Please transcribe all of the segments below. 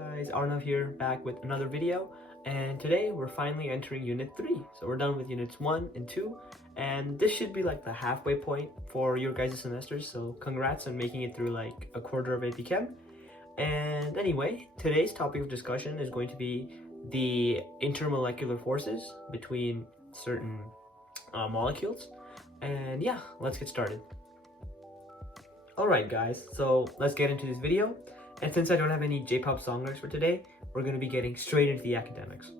Guys, Arnav here, back with another video, and today we're finally entering Unit 3. So we're done with Units 1 and 2, and this should be like the halfway point for your guys' semesters, so congrats on making it through like a quarter of AP Chem. And anyway, today's topic of discussion is going to be the intermolecular forces between certain molecules, and yeah, let's get started. Alright guys, so let's get into this video. And since I don't have any J-pop song lyrics for today, we're going to be getting straight into the academics.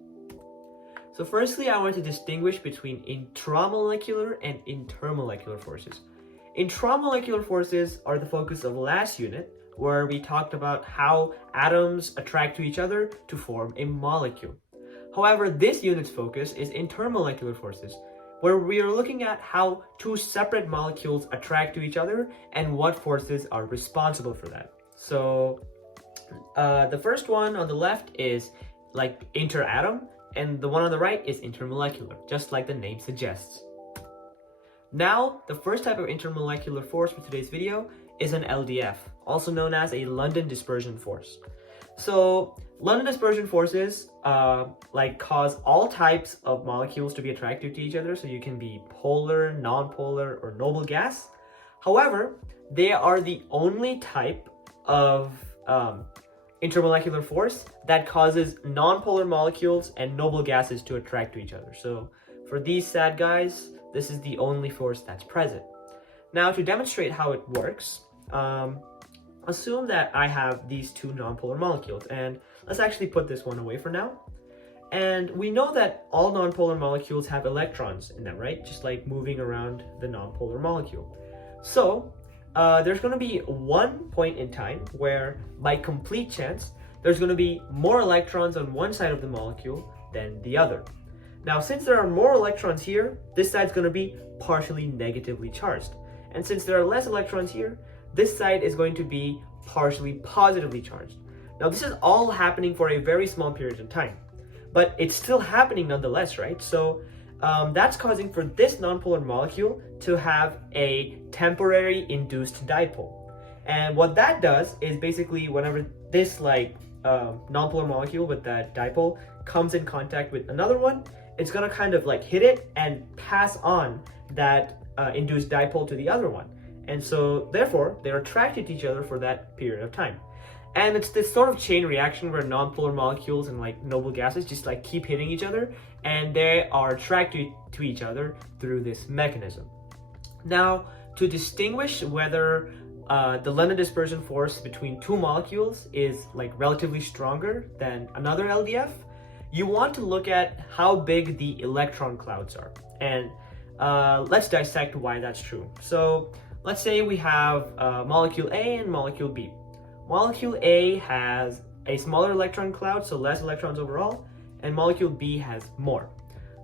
So firstly, I want to distinguish between intramolecular and intermolecular forces. Intramolecular forces are the focus of last unit, where we talked about how atoms attract to each other to form a molecule. However, this unit's focus is intermolecular forces, where we are looking at how two separate molecules attract to each other and what forces are responsible for that. So the first one on the left is like interatom, and the one on the right is intermolecular, just like the name suggests. Now, the first type of intermolecular force for today's video is an LDF, also known as a London dispersion force. So London dispersion forces cause all types of molecules to be attracted to each other, so you can be polar, non-polar, or noble gas. However, they are the only type of intermolecular force that causes non-polar molecules and noble gases to attract to each other. So for these sad guys, this is the only force that's present. Now, to demonstrate how it works, assume that I have these two non-polar molecules, and let's actually put this one away for now. And we know that all non-polar molecules have electrons in them, right? Just like moving around the non-polar molecule. So there's going to be one point in time where, by complete chance, there's going to be more electrons on one side of the molecule than the other. Now, since there are more electrons here, this side's going to be partially negatively charged. And since there are less electrons here, this side is going to be partially positively charged. Now, this is all happening for a very small period of time, but it's still happening nonetheless, right? So that's causing for this nonpolar molecule to have a temporary induced dipole. And what that does is basically whenever this nonpolar molecule with that dipole comes in contact with another one, it's gonna kind of like hit it and pass on that induced dipole to the other one. And so therefore they're attracted to each other for that period of time. And it's this sort of chain reaction where nonpolar molecules and like noble gases just like keep hitting each other, and they are attracted to each other through this mechanism. Now, to distinguish whether the London dispersion force between two molecules is like relatively stronger than another LDF, you want to look at how big the electron clouds are. And let's dissect why that's true. So let's say we have molecule A and molecule B. Molecule A has a smaller electron cloud, so less electrons overall, and molecule B has more.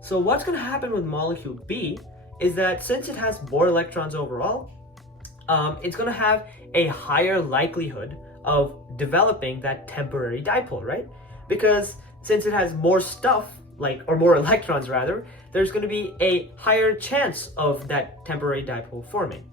So what's going to happen with molecule B is that since it has more electrons overall, it's going to have a higher likelihood of developing that temporary dipole, right? Because since it has more stuff, or more electrons rather, there's going to be a higher chance of that temporary dipole forming.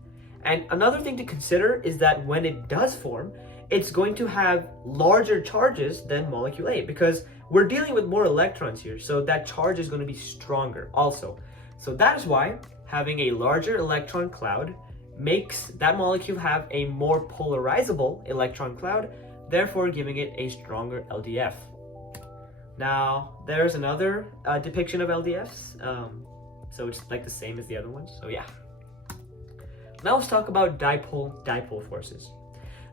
And another thing to consider is that when it does form, it's going to have larger charges than molecule A, because we're dealing with more electrons here, so that charge is going to be stronger also. So that is why having a larger electron cloud makes that molecule have a more polarizable electron cloud, therefore giving it a stronger LDF. Now, there's another depiction of LDFs, so it's like the same as the other ones, so yeah. Now let's talk about dipole forces.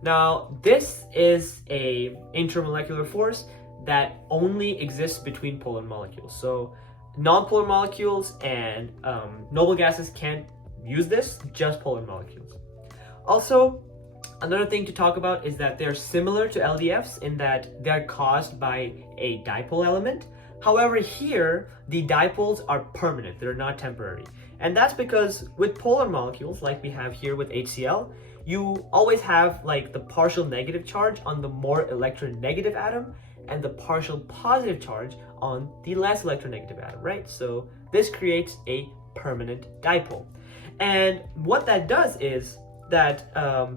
Now, this is a intermolecular force that only exists between polar molecules. So nonpolar molecules and noble gases can't use this, just polar molecules. Also, another thing to talk about is that they're similar to LDFs in that they're caused by a dipole element. However, here, the dipoles are permanent, they're not temporary. And that's because with polar molecules, like we have here with HCl, you always have like the partial negative charge on the more electronegative atom and the partial positive charge on the less electronegative atom, right? So this creates a permanent dipole. And what that does is that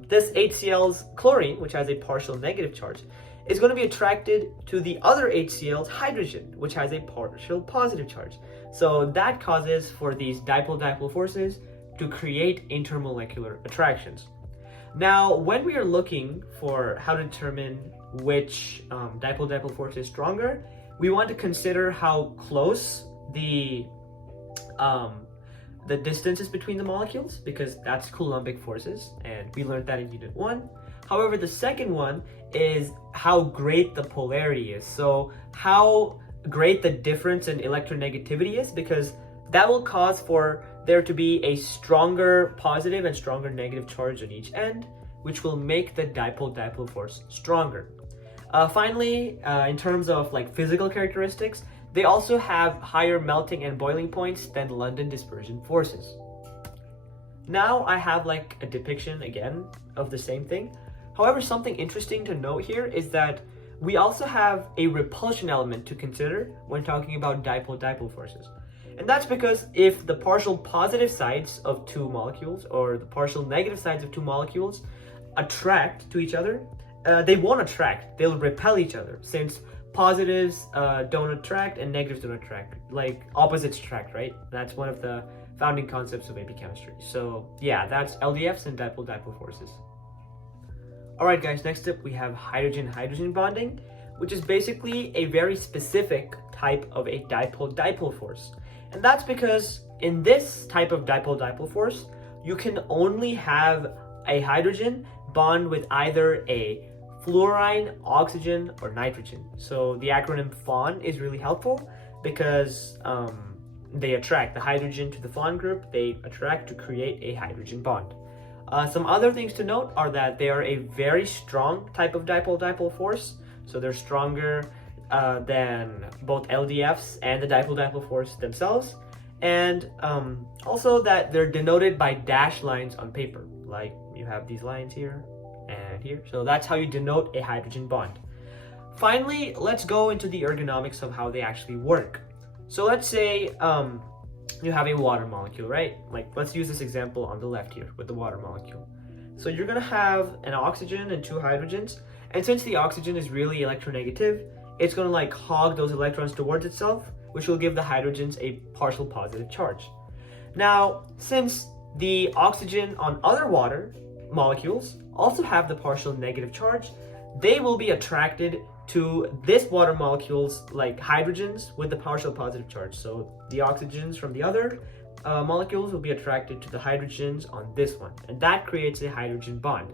this HCl's chlorine, which has a partial negative charge, is going to be attracted to the other HCl's hydrogen, which has a partial positive charge. So that causes for these dipole-dipole forces to create intermolecular attractions. Now, when we are looking for how to determine which dipole-dipole force is stronger, we want to consider how close the distances between the molecules, because that's Coulombic forces, and we learned that in Unit 1. However, the second one is how great the polarity is. So how great the difference in electronegativity is, because that will cause for there to be a stronger positive and stronger negative charge on each end, which will make the dipole-dipole force stronger. Finally, in terms of like physical characteristics, they also have higher melting and boiling points than London dispersion forces. Now I have like a depiction again of the same thing. However, something interesting to note here is that we also have a repulsion element to consider when talking about dipole-dipole forces. And that's because if the partial positive sides of two molecules or the partial negative sides of two molecules attract to each other, they won't attract, they'll repel each other, since positives don't attract and negatives don't attract, like opposites attract, right? That's one of the founding concepts of AP chemistry. So yeah, that's LDFs and dipole-dipole forces. Alright guys, next up we have hydrogen-hydrogen bonding, which is basically a very specific type of a dipole-dipole force. And that's because in this type of dipole-dipole force, you can only have a hydrogen bond with either a fluorine, oxygen, or nitrogen. So the acronym FON is really helpful because they attract the hydrogen to the FON group, they attract to create a hydrogen bond. Some other things to note are that they are a very strong type of dipole-dipole force. So they're stronger than both LDFs and the dipole-dipole force themselves. And also that they're denoted by dashed lines on paper. Like you have these lines here and here. So that's how you denote a hydrogen bond. Finally, let's go into the ergonomics of how they actually work. So let's say you have a water molecule, right? Like let's use this example on the left here with the water molecule. So you're gonna have an oxygen and two hydrogens, and since the oxygen is really electronegative, it's gonna like hog those electrons towards itself, which will give the hydrogens a partial positive charge. Now, since the oxygen on other water molecules also have the partial negative charge, they will be attracted to this water molecule's like hydrogens with the partial positive charge. So the oxygens from the other molecules will be attracted to the hydrogens on this one, and that creates a hydrogen bond.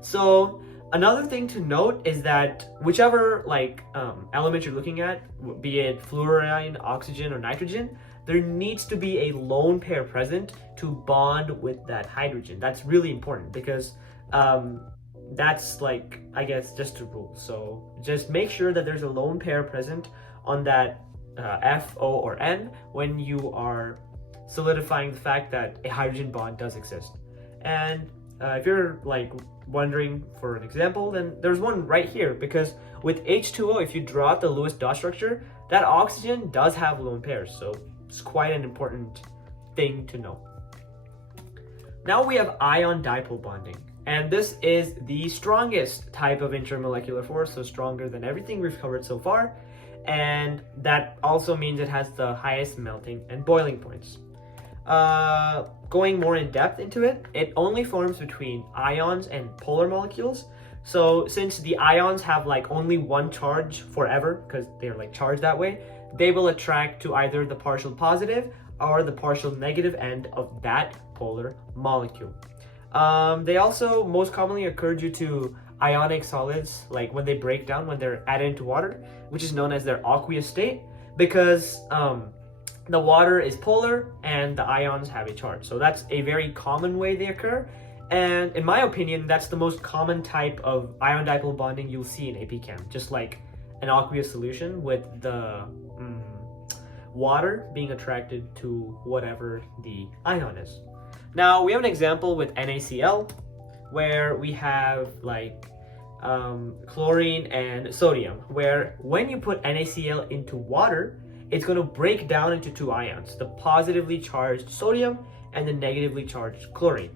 So another thing to note is that whichever like element you're looking at, be it fluorine, oxygen, or nitrogen, there needs to be a lone pair present to bond with that hydrogen. That's really important because that's like, I guess, just a rule. So just make sure that there's a lone pair present on that F, O, or N when you are solidifying the fact that a hydrogen bond does exist. And if you're like wondering for an example, then there's one right here, because with H2O, if you draw out the Lewis dot structure, that oxygen does have lone pairs. So it's quite an important thing to know. Now we have ion dipole bonding. And this is the strongest type of intermolecular force, so stronger than everything we've covered so far. And that also means it has the highest melting and boiling points. Going more in depth into it, it only forms between ions and polar molecules. So since the ions have like only one charge forever, because they're like charged that way, they will attract to either the partial positive or the partial negative end of that polar molecule. They also most commonly occur due to ionic solids, like when they break down, when they're added into water, which is known as their aqueous state, because the water is polar and the ions have a charge. So that's a very common way they occur. And in my opinion, that's the most common type of ion dipole bonding you'll see in AP Chem, just like an aqueous solution with the water being attracted to whatever the ion is. Now we have an example with NaCl where we have like chlorine and sodium, where when you put NaCl into water, it's going to break down into two ions, the positively charged sodium and the negatively charged chlorine.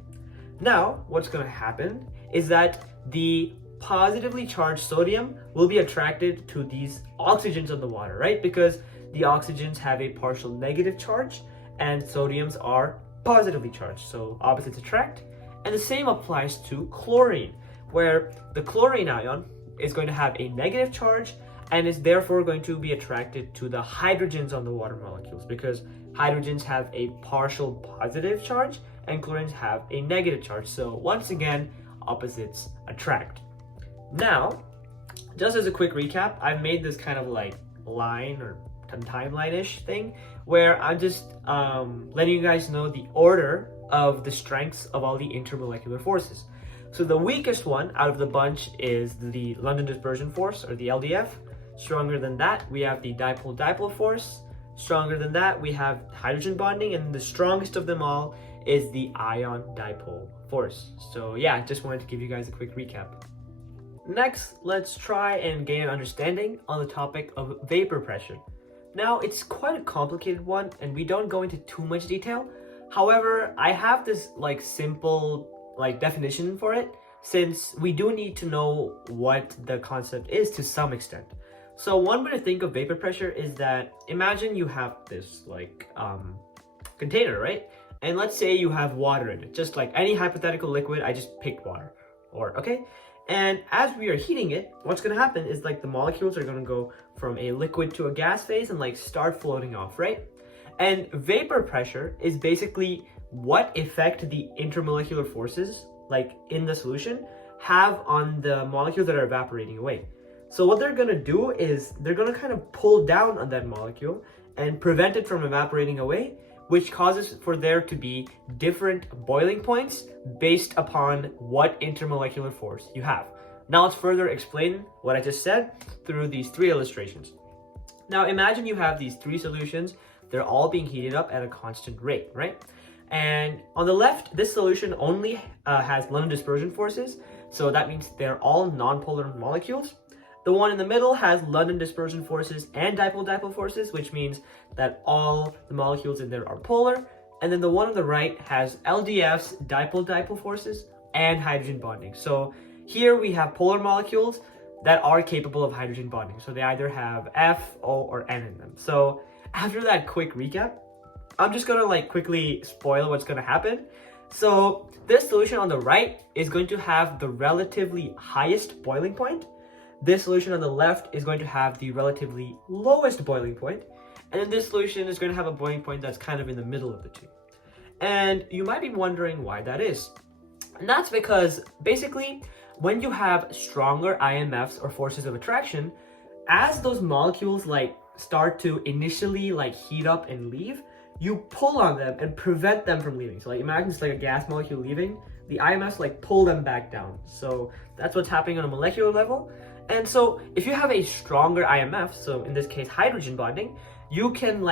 Now what's going to happen is that the positively charged sodium will be attracted to these oxygens on the water, right? Because the oxygens have a partial negative charge and sodiums are positively charged, so opposites attract. And the same applies to chlorine, where the chlorine ion is going to have a negative charge and is therefore going to be attracted to the hydrogens on the water molecules, because hydrogens have a partial positive charge and chlorines have a negative charge. So once again, opposites attract. Now, just as a quick recap, I've made this kind of like line or timeline-ish thing where I'm just letting you guys know the order of the strengths of all the intermolecular forces. So the weakest one out of the bunch is the London dispersion force, or the LDF. Stronger than that, we have the dipole-dipole force. Stronger than that, we have hydrogen bonding, and the strongest of them all is the ion dipole force. So yeah, just wanted to give you guys a quick recap. Next, let's try and gain an understanding on the topic of vapor pressure. Now, it's quite a complicated one, and we don't go into too much detail. However, I have this like simple definition for it, since we do need to know what the concept is to some extent. So one way to think of vapor pressure is that, imagine you have this container, right? And let's say you have water in it, just like any hypothetical liquid. I just picked water, okay? And as we are heating it, what's gonna happen is like the molecules are gonna go from a liquid to a gas phase and like start floating off, right? And vapor pressure is basically what effect the intermolecular forces, like in the solution, have on the molecules that are evaporating away. So what they're gonna do is they're gonna kind of pull down on that molecule and prevent it from evaporating away, which causes for there to be different boiling points based upon what intermolecular force you have. Now let's further explain what I just said through these three illustrations. Now imagine you have these three solutions. They're all being heated up at a constant rate, right? And on the left, this solution only has London dispersion forces. So that means they're all nonpolar molecules. The one in the middle has London dispersion forces and dipole-dipole forces, which means that all the molecules in there are polar. And then the one on the right has LDFs, dipole-dipole forces, and hydrogen bonding. So here we have polar molecules that are capable of hydrogen bonding. So they either have F, O, or N in them. So after that quick recap, I'm just gonna quickly spoil what's gonna happen. So this solution on the right is going to have the relatively highest boiling point. This solution on the left is going to have the relatively lowest boiling point. And then this solution is going to have a boiling point that's kind of in the middle of the two. And you might be wondering why that is. And that's because basically when you have stronger IMFs, or forces of attraction, as those molecules start to initially heat up and leave, you pull on them and prevent them from leaving. So imagine it's like a gas molecule leaving, the IMFs pull them back down. So that's what's happening on a molecular level. And so if you have a stronger IMF, so in this case hydrogen bonding, you can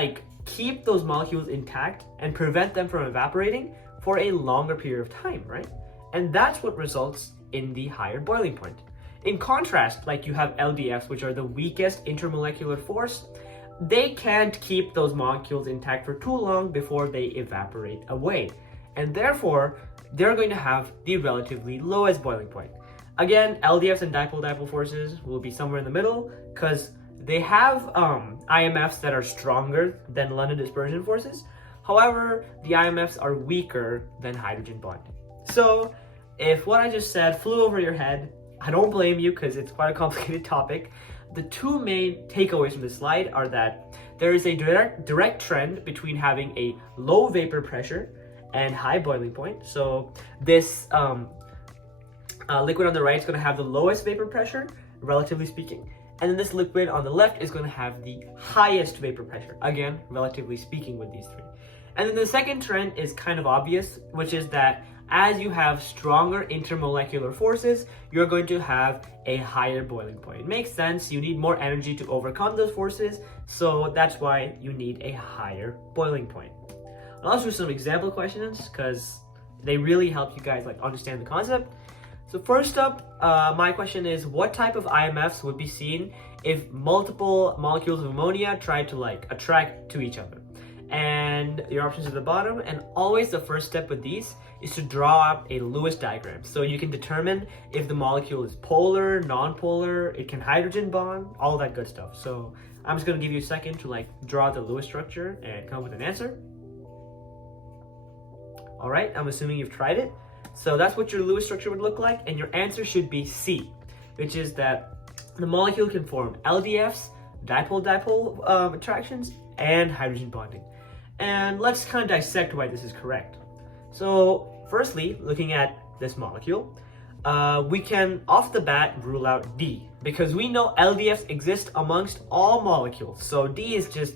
keep those molecules intact and prevent them from evaporating for a longer period of time, right? And that's what results in the higher boiling point. In contrast, you have LDFs, which are the weakest intermolecular force, they can't keep those molecules intact for too long before they evaporate away. And therefore, they're going to have the relatively lowest boiling point. Again, LDFs and dipole-dipole forces will be somewhere in the middle because they have IMFs that are stronger than London dispersion forces. However, the IMFs are weaker than hydrogen bonding. So if what I just said flew over your head, I don't blame you because it's quite a complicated topic. The two main takeaways from this slide are that there is a direct trend between having a low vapor pressure and high boiling point. So this liquid on the right is going to have the lowest vapor pressure, relatively speaking. And then this liquid on the left is going to have the highest vapor pressure, again, relatively speaking with these three. And then the second trend is kind of obvious, which is that as you have stronger intermolecular forces, you're going to have a higher boiling point. It makes sense. You need more energy to overcome those forces, so that's why you need a higher boiling point. I'll also do some example questions because they really help you guys understand the concept. So first up, my question is, what type of IMFs would be seen if multiple molecules of ammonia tried to attract to each other? and your options at the bottom. And always the first step with these is to draw up a Lewis diagram, so you can determine if the molecule is polar, non-polar, it can hydrogen bond, all that good stuff. So I'm just gonna give you a second to like draw the Lewis structure and come up with an answer. All right, I'm assuming you've tried it. So that's what your Lewis structure would look like, and your answer should be C, which is that the molecule can form LDFs, dipole-dipole attractions, and hydrogen bonding. And let's kind of dissect why this is correct. So firstly, looking at this molecule, we can off the bat rule out D, because we know LDFs exist amongst all molecules. So D is just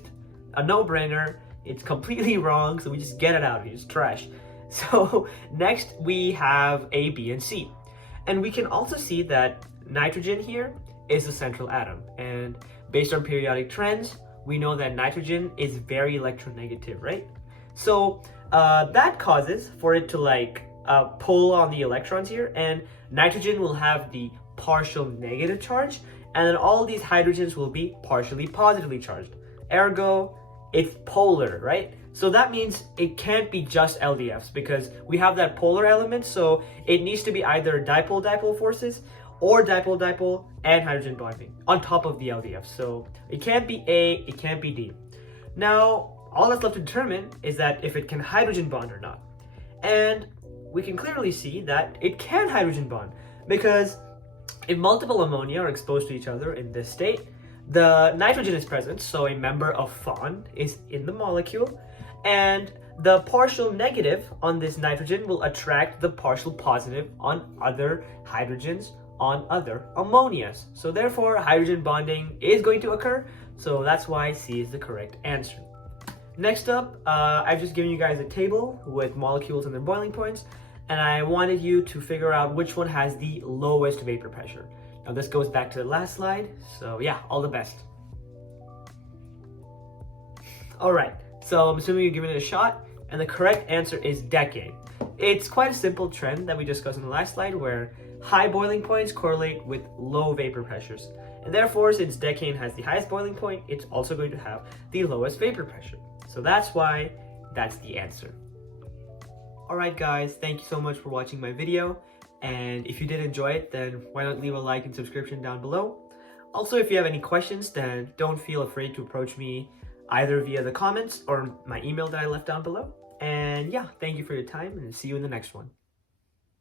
a no-brainer. It's completely wrong, so we just get it out. It's trash. So next we have A, B, and C. And we can also see that nitrogen here is the central atom. And based on periodic trends, we know that nitrogen is very electronegative, right? So that causes for it to like pull on the electrons here, and nitrogen will have the partial negative charge, and then all these hydrogens will be partially positively charged. Ergo, it's polar, right? So that means it can't be just LDFs, because we have that polar element, so it needs to be either dipole-dipole forces or dipole-dipole and hydrogen bonding on top of the LDF. So it can't be A, it can't be D. Now, all that's left to determine is that if it can hydrogen bond or not. And we can clearly see that it can hydrogen bond, because if multiple ammonia are exposed to each other in this state, the nitrogen is present, so a member of FON is in the molecule, and the partial negative on this nitrogen will attract the partial positive on other hydrogens on other ammonias. So therefore, hydrogen bonding is going to occur, so that's why C is the correct answer. Next up, I've just given you guys a table with molecules and their boiling points, and I wanted you to figure out which one has the lowest vapor pressure. Now this goes back to the last slide, so yeah, all the best. All right, so I'm assuming you're giving it a shot, and the correct answer is decane. It's quite a simple trend that we discussed in the last slide, where high boiling points correlate with low vapor pressures. And therefore, since decane has the highest boiling point, it's also going to have the lowest vapor pressure. So that's why that's the answer. Alright guys, thank you so much for watching my video. And if you did enjoy it, then why not leave a like and subscription down below. Also, if you have any questions, then don't feel afraid to approach me either via the comments or my email that I left down below. And yeah, thank you for your time, and see you in the next one.